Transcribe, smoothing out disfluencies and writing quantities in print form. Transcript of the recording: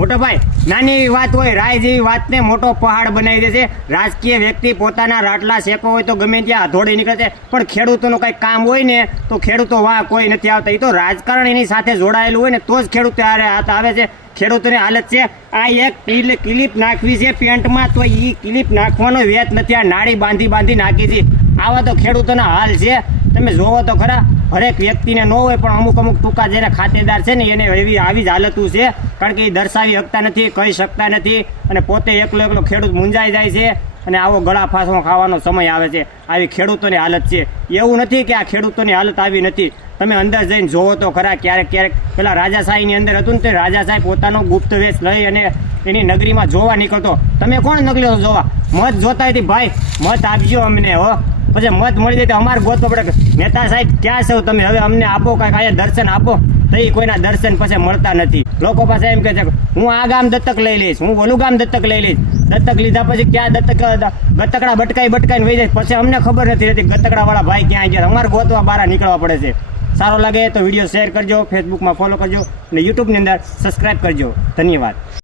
મોટો ભાઈ નાની એવી વાત હોય રાય જેવી વાતને મોટો પહાડ બનાવી દે છે. રાજકીય વ્યક્તિ પોતાના રાટલા શેકો હોય તો ગમે ત્યાં હથોડી નીકળે છે, પણ ખેડૂતોનું કંઈક કામ હોય ને તો ખેડૂતો વાહ કોઈ નથી આવતા. એ તો રાજકારણ એની સાથે જોડાયેલું હોય ને તો જ ખેડૂતો હાથ આવે છે. ખેડૂતોની હાલત છે આ એક ક્લિપ નાખવી છે પેન્ટમાં તો એ ક્લિપ નાખવાનો વેત નથી, આ નાળી બાંધી નાખી છે. આવા તો ખેડૂતોના હાલ છે. તમે જોવો તો ખરા, હરેક વ્યક્તિને ન હોય પણ અમુક ટૂંકા જેના ખાતેદાર છે ને એને આવી જ હાલતું છે, કારણ કે એ દર્શાવી શકતા નથી, કહી શકતા નથી અને પોતે એકલો ખેડૂત મૂંઝાઈ જાય છે અને આવો ગળા ફાંસો ખાવાનો સમય આવે છે. આવી ખેડૂતોની હાલત છે. એવું નથી કે આ ખેડૂતોની હાલત આવી નથી. તમે અંદર જઈને જોવો તો ખરા, ક્યારેક પેલા રાજાશાહીની અંદર હતું ને તો રાજાશાહી પોતાનો ગુપ્ત વેશ લઈ અને એની નગરીમાં જોવા નીકળતો. તમે કોણ નકલ્યો જોવા? મત જોતા હતી ભાઈ, મત આપજો અમને હો. પછી મત મળી જાય તો અમારે ગોતવો પડે. નેતા સાહેબ ક્યાં છો તમે? હવે અમને આપો કાંઈક, અહીંયા દર્શન આપો. તો એ કોઈના દર્શન પછી મળતા નથી. લોકો પાસે એમ કહે છે હું આ ગામ દત્તક લઈ લઈશ, હું ઓલું ગામ દત્તક લઈ લઈશ. દત્તક લીધા પછી ક્યાં ગતકડા બટકાઈને વહી જાય. પછી અમને ખબર નથી રહેતી ગતકડાવાળા ભાઈ ક્યાં ગયા. અમારે ગોતવા બહાર નીકળવા પડે છે. સારો લાગે તો વિડીયો શેર કરજો, ફેસબુકમાં ફોલો કરજો અને યુટ્યુબની અંદર સબસ્ક્રાઈબ કરજો. ધન્યવાદ.